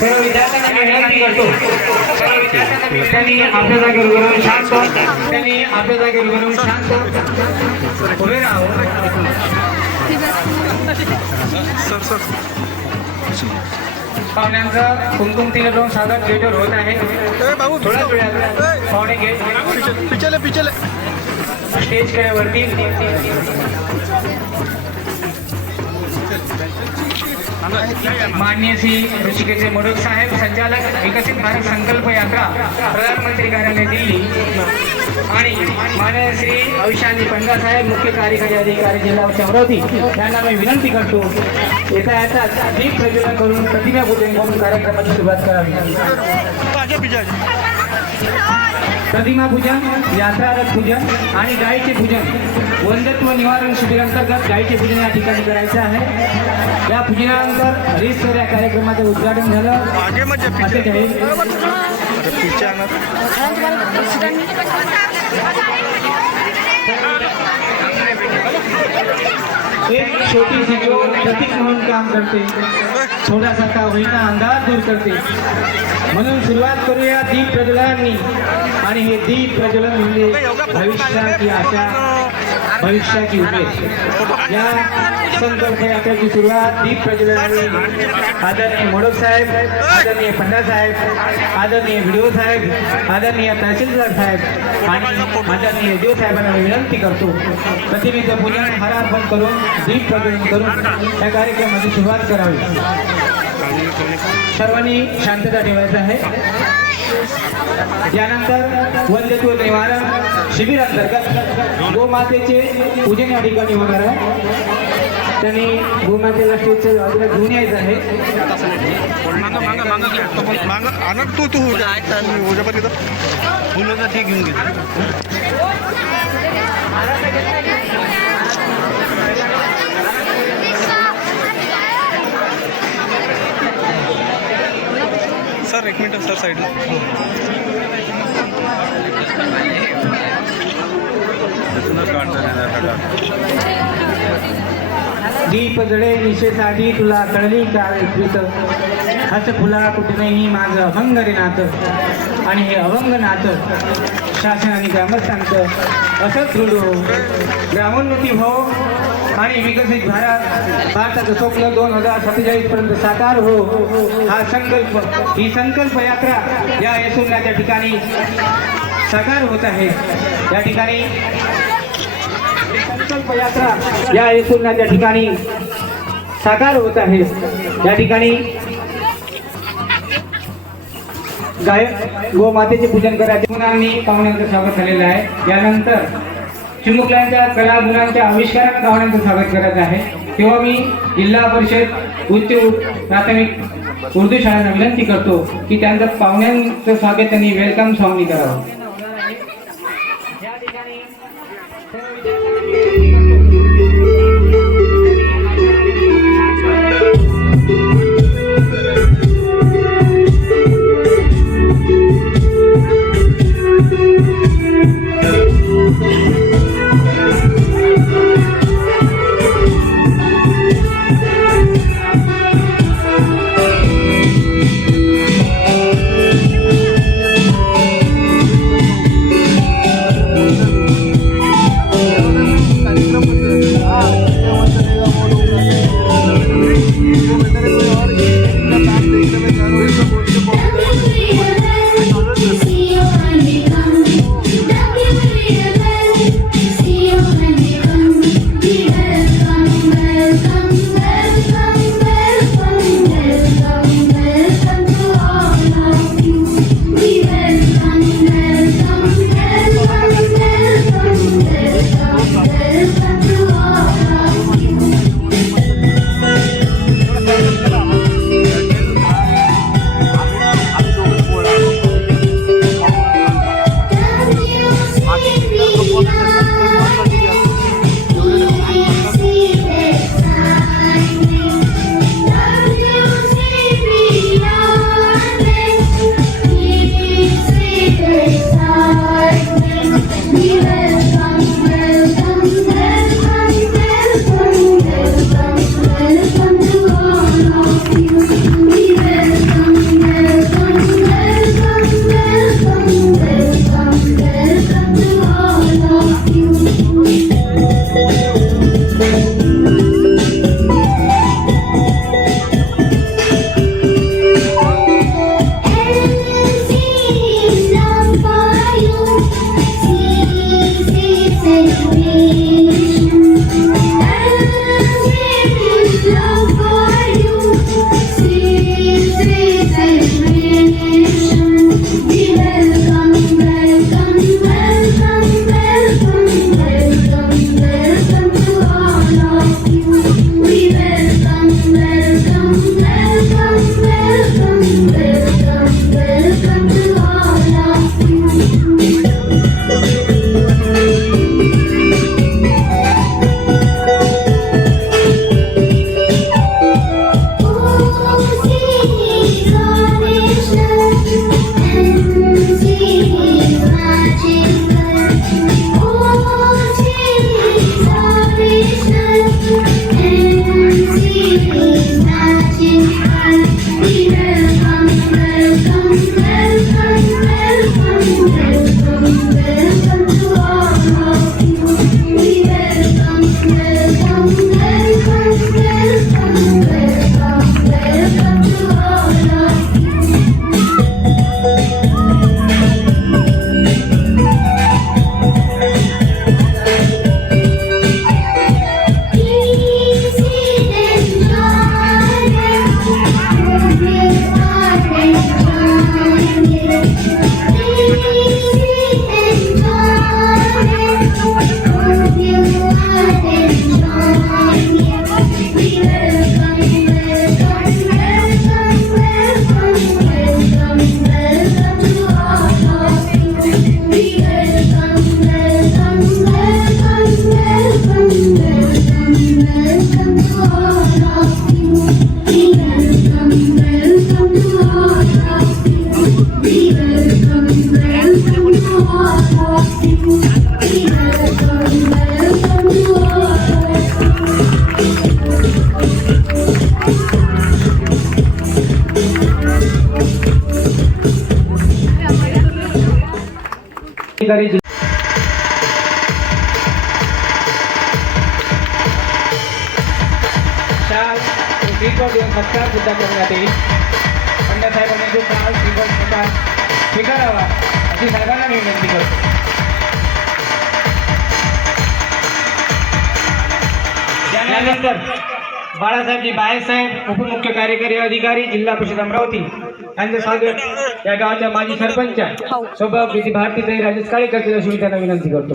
सर्व विद्यार्थ्यांना मी विनंती करतो, सर्व विद्यार्थ्यांना त्यांनी आपल्या जागेवर उभं शांत, त्यांनी आपल्या जागेवर उभं शांत उभे राहावं. पाहुण्यांचा कुमकुम तिलक लावून स्वागत गेटवर होत आहे. थोड्या वेळात पाहुणे गेट पिचले स्टेज कडेवरती माननीय श्री ऋषिकेश मोडक साहेब, संचालक विकसित भारत संकल्प यात्रा, प्रधानमंत्री कार्यालय दिल्ली, आणि माननीय श्री अविशांती पंडा साहेब, मुख्य कार्यकारी अधिकारी जिल्हा अमरावती यांना मी विनंती करतो, येता येता दीप प्रज्वलन करून प्रतिमा पूजन करून कार्यक्रमाची सुरुवात करावी. प्रतिमा पूजन, यात्रा रथ पूजन आणि गायीचे पूजन, वंध्यत्व निवारण शिबिरांतर्गत गायीचे पूजन या ठिकाणी करायचं आहे. या पूजनानंतर हरीश्वर या कार्यक्रमाचं उद्घाटन झालं असे जाहीर. एक छोटी सी जो प्रतीक म्हणून काम करते, थोडासा का होईना अंधार दूर करते, म्हणून सुरुवात करूया दीप प्रज्वलनांनी. आणि हे दीप प्रज्वलन म्हणजे भविष्याची आशा, भविष्याची उमेद. या संकल्प यात्रेची सुरुवात दीप प्रज्वलनांनी आदरणीय मोडक साहेब, आदरणीय पंडा साहेब, आदरणीय व्हिडिओ साहेब, आदरणीय तहसीलदार साहेब आणि आदरणीय देव साहेबांना विनंती करतो, प्रतिमेचं पूजन हारार्पण करून दीप प्रज्वलन करून या कार्यक्रमाची सुरुवात करावी. सर्वांनी शांतता ठेवायचं आहे. यानंतर वंध्यत्व निवारण शिबिर अंतर्गत गोमातेचे पूजन या ठिकाणी होणार आहे. त्यांनी गोमातेला स्टेजच्या बाजूला घेऊन यायचं आहे. सर एक मिनट सर साइडला. दीप जळे निशेसाठी तुला कळली का विकृत, हस फुला कुठेही माझं अभंग रे नातं, आणि हे अभंग नातं शासन आणि ग्रामस्थांचं असं दृढ ग्रामोन्नती हो आणि विकसित भारताचं स्वप्न 2047 पर्यंत साकार हो. हा संकल्प, ही संकल्प यात्रा या येसुर्ण्याच्या ठिकाणी साकार होत आहे. या ठिकाणी संकल्प यात्रा या येसुर्ण्याच्या ठिकाणी साकार होत आहे. या ठिकाणी गायक गोमातेचे पूजन करायचे मुलांनी पाहुण्यांचं स्वागत झालेलं आहे. यानंतर चिमुकल्यांच्या कला गुणांच्या आविष्कारात पाहुण्यांचं स्वागत करायचं आहे. तेव्हा मी जिल्हा परिषद उच्च प्राथमिक उर्दू शाळांना विनंती करतो की त्यांचं पाहुण्यांचं स्वागत त्यांनी वेलकम सॉंगनी करावं. love for you, sweet, sweet celebration. We welcome, welcome, welcome, welcome, welcome, welcome to all of you. We welcome, welcome, welcome, welcome, welcome, welcome to all of you. अधिकारी शाल श्रीफळ देऊन सत्कार सुद्धा करण्यात येईल. पंडित साहेबांनी जो शाल श्रीफळ स्वतः स्वीकारावा अशी साहेबांना मी विनंती करतो. त्यानंतर बाळासाहेबजी बाळासाहेब उपमुख्य कार्यकारी अधिकारी जिल्हा परिषद अमरावती यांचं स्वागत या गावाच्या माजी सरपंच सौभाग्यवती भारतीताई राजेश काळे करतील अशी मी त्यांना विनंती करतो.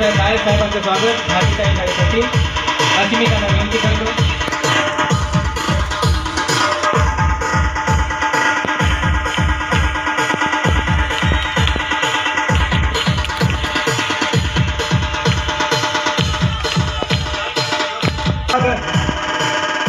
बाळासाहेबांचं स्वागत भारतीताई काळे करतील अशी मी त्यांना विनंती करतो.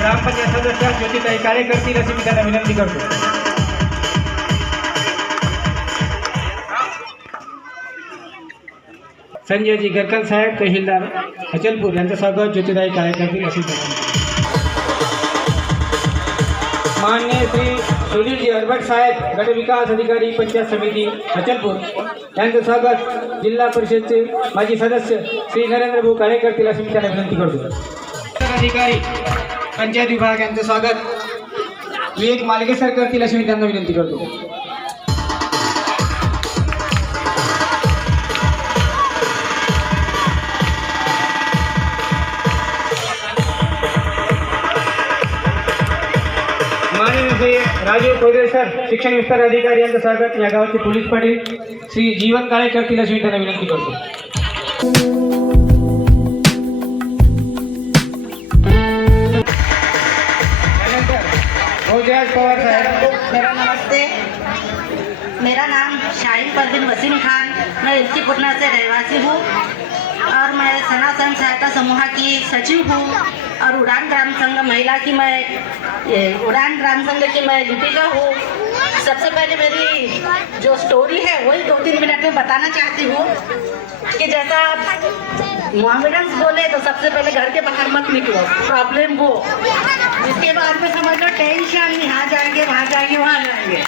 ग्रामपंचायत सदस्य ज्योतिताई काळे करतील अशी मी त्यांना विनंती करतो. संजयजी गरकल साहेब तहसीलदार अचलपूर यांचं स्वागत ज्योतिताई काळे करतील अशी माननीय श्री सुनीलजी हरभट साहेब गट विकास अधिकारी पंचायत समिती अचलपूर यांचं स्वागत जिल्हा परिषदचे माजी सदस्य श्री नरेंद्र भाऊ काळे करतील अशी मी त्यांना विनंती करतो. अधिकारी पंचायत विभाग यांचं स्वागत विवेक मालगेसर करतील अशी मी त्यांना विनंती करतो. माननीय राजीव कोदरे सर शिक्षण विस्तार अधिकारी यांचं स्वागत या गावाचे पोलीस पाटील श्री जीवन काळे करतील अशी मी त्यांना विनंती करतो. पवार साहब मेरा नमस्ते, मेरा नाम शाहीन परवीन वसीम खान, मैं इल्की पुटना से रहवासी हूँ और मैं सना स्वयं सहायता समूह की सचिव हूँ और उड़ान ग्राम संघ महिला की मैं उड़ान ग्राम संघ की मैं लिपिका हूँ. सबसे पहले मेरी जो स्टोरी है वही 2-3 मिनट में बताना चाहती हूँ कि जैसा मोहम्मदन्स बोले तो सबसे पहले घर के बाहर मत निकलो, प्रॉब्लम वो, जिसके बाद में समझ लो टेंशन, यहाँ जाएंगे वहाँ जाएंगे वहाँ जाएंगे.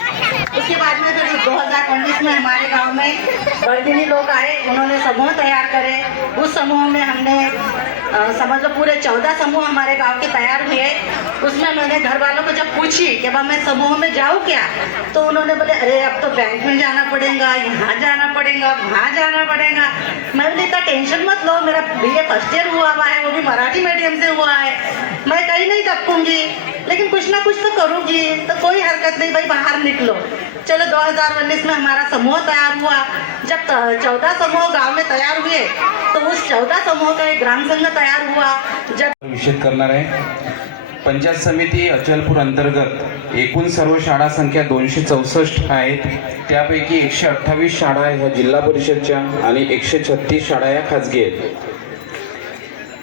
उसके बाद में फिर 2019 में हमारे गांव में बर्दिनी लोग आए, उन्होंने समूह तैयार करे। उस समूह में हमने समझ लो पूरे 14 समूह हमारे गांव के तैयार हुए। उसमें मैंने घर वालों को जब पूछी कि अब मैं समूह में जाऊँ क्या, तो उन्होंने बोले अरे अब तो बैंक में जाना पड़ेगा, यहाँ जाना पड़ेगा, वहाँ जाना पड़ेगा। मैं बोली इतना टेंशन मत लो, मेरा BA फर्स्ट ईयर हुआ है, वो भी मराठी मीडियम से हुआ है, मैं कहीं नहीं दबकूंगी, लेकिन कुछ ना कुछ तो करूँगी। तो कोई हरकत नहीं भाई, बाहर निकलो। चलो 2019 में हमारा समूह तैयार हुआ। जब 14 समूह गांव में तैयार हुए तो उस 14 समूह का एक ग्राम संघ तैयार हुआ। जब निषेध करणार आहे। पंचायत समिती अचलपूर अंतर्गत एकूण सर्व शाळा संख्या 264 आहेत। त्यापैकी 128 शाळा ह्या जिल्हा परिषदच्या आणि 136 शाळा या खाजगी आहेत।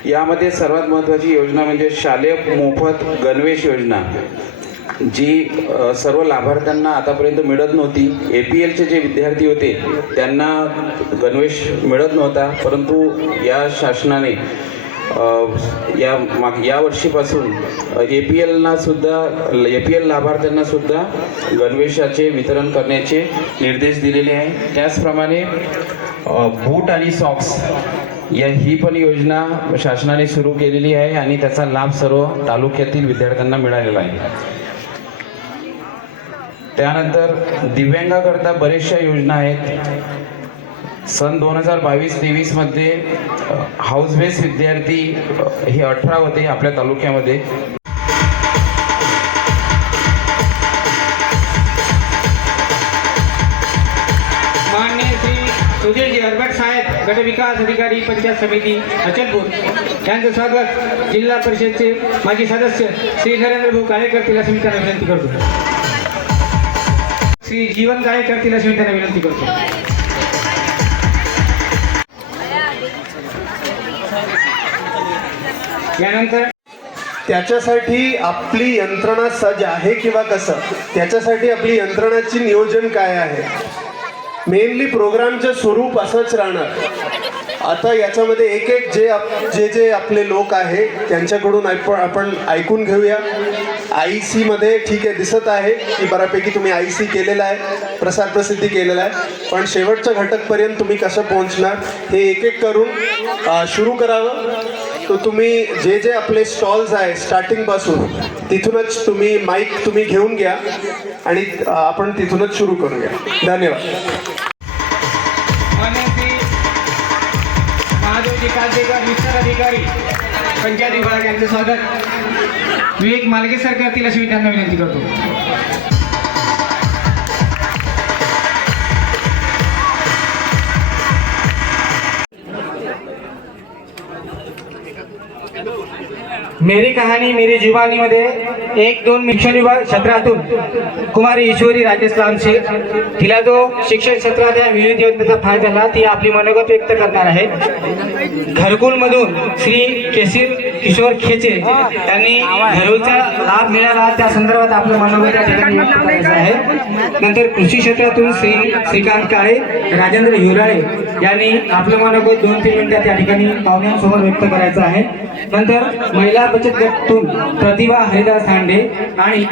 यामध्ये सर्वात महत्त्वाची योजना म्हणजे शालेय मोफत गणवेश योजना, जी सर्व लाभार्थ्यांना आतापर्यंत मिळत नव्हती। APLचे जे विद्यार्थी होते त्यांना गणवेश मिळत नव्हता, परंतु या शासनाने या वर्षीपासून APL लाभार्थ्यांना सुद्धा गणवेशाचे वितरण करण्याचे निर्देश दिलेले आहे। त्याचप्रमाणे बूट आणि सॉक्स ही पण योजना शासनाने सुरू केलेली आहे आणि त्याचा लाभ सर्व तालुक्यातील विद्यार्थ्यांना मिळालेला आहे। त्यानंतर दिव्यांगाकरता बरेचशा योजना आहेत। सन 2022-23 मध्ये हाऊस बेस विद्यार्थी हे 18 होते आपल्या तालुक्यामध्ये। माननीय श्री सुधीरजी हरभट साहेब, गट विकास अधिकारी, पंचायत समिती अचलपूर यांचं स्वागत जिल्हा परिषदचे माजी सदस्य श्री नरेंद्र भाऊ काळेकर तिला समितीला विनंती करतो। श्री जीवन काळेकर तिला समितीला विनंती करतो। यानंतर त्याच्यासाठी आपली यंत्रणा सज्ज आहे किंवा कसं, त्याच्यासाठी आपली यंत्रणाची नियोजन काय आहे, मेनली प्रोग्रामचं स्वरूप असंच राहणार। आता याच्यामध्ये एक एक जे आपले लोक आहे त्यांच्याकडून आपण ऐकून घेऊया। IC मध्ये ठीक आहे, दिसत आहे की बऱ्यापैकी तुम्ही IC केलेला आहे, प्रसार प्रसिद्धी केलेला आहे, पण शेवटच्या घटकपर्यंत तुम्ही कसं पोहोचणार हे एक एक करून सुरू करावं। तो तुम्ही जे आपले स्टॉल्स आहे स्टार्टिंगपासून तिथूनच तुम्ही माईक तुम्ही घेऊन घ्या आणि आपण तिथूनच सुरू करूया। धन्यवाद। महादेवजी कालदेकर, विस्तार अधिकारी, पंचायत विभाग यांचं स्वागत विवेक मालगे सरकार तिला त्यांना विनंती करतो। मेरी कहाणी मेरी जुबानी मध्ये 1-2 मिशन क्षेत्रातून कुमारी ईश्वरी राजेश लांबशी तिला जो शिक्षण क्षेत्रात या विविध योजनेचा फायदा झाला ती आपली मनोगत व्यक्त करणार आहे। घरकुल मधून श्री केसीर किशोर खेचे यांनी घरकुलचा लाभ मिळाला त्या संदर्भात आपलं मनोगत या ठिकाणी व्यक्त करायचं आहे। नंतर कृषी क्षेत्रातून श्रीकांत काळे, राजेंद्र हिवराळे यांनी आपलं मनोगत 2-3 मिनिटात या ठिकाणी पाहुण्यांसमोर व्यक्त करायचं आहे। नंतर महिला बचत गटातून प्रतिभा हरिदास हांडे आणि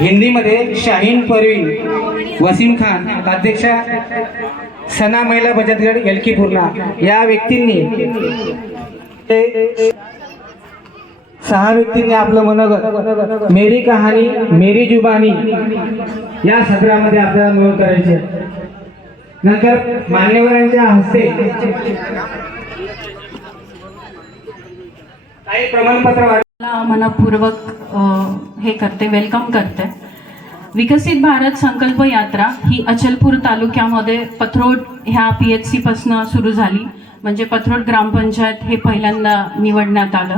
हिंदीमध्ये शाहीन परवीन वसीम खान, अध्यक्षा सना महिला बचत गट एलकी पूर्णा या व्यक्तींनी 6 व्यक्तींनी आपलं मनोगत मेरी कहाणी मेरी जुबानी या सत्रामध्ये आपल्याला नोंद करायचे। नंतर मान्यवरांच्या हस्ते काही प्रमाणपत्र मनपूर्वक हे करते, वेलकम करते। विकसित भारत संकल्प यात्रा ही अचलपूर तालुक्यामध्ये पथरोड ह्या PHC पासून सुरू झाली, म्हणजे पथरोड ग्रामपंचायत हे पहिल्यांदा निवडण्यात आलं।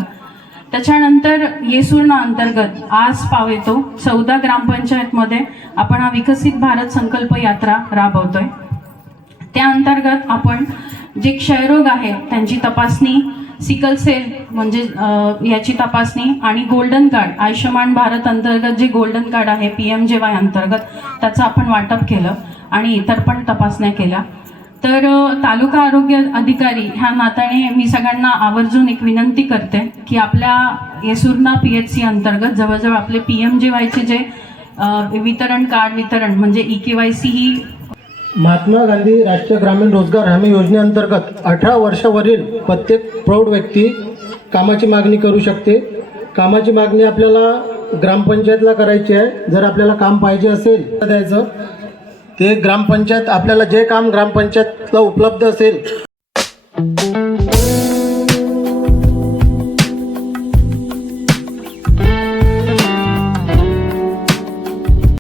त्याच्यानंतर येसूर्णा अंतर्गत आज पावेतो 14 ग्रामपंचायतमध्ये आपण हा विकसित भारत संकल्प यात्रा राबवतोय। त्या अंतर्गत आपण जे क्षयरोग आहे त्यांची तपासणी, सिकल सेल म्हणजे याची तपासणी आणि गोल्डन कार्ड, आयुष्यमान भारत अंतर्गत जे गोल्डन कार्ड आहे PMJY अंतर्गत त्याचं आपण वाटप केलं आणि इतर पण तपासण्या केल्या। तर तालुका आरोग्य अधिकारी ह्या नात्याने मी सगळ्यांना आवर्जून एक विनंती करते की आपल्या येसूर्णा PHC अंतर्गत जवळजवळ आपले PMJYचे जे वितरण कार्ड वितरण म्हणजे EKYC ही महात्मा गांधी राष्ट्रीय ग्रामीण रोजगार हमी योजनेअंतर्गत 18 वर्षावरील प्रत्येक प्रौढ व्यक्ती कामाची मागणी करू शकते. कामाची मागणी आपल्याला ग्रामपंचायतला करायची आहे. जर आपल्याला काम पाहिजे असेल तर द्यायचं. ते ग्रामपंचायत आपल्याला जे काम ग्रामपंचायतला उपलब्ध असेल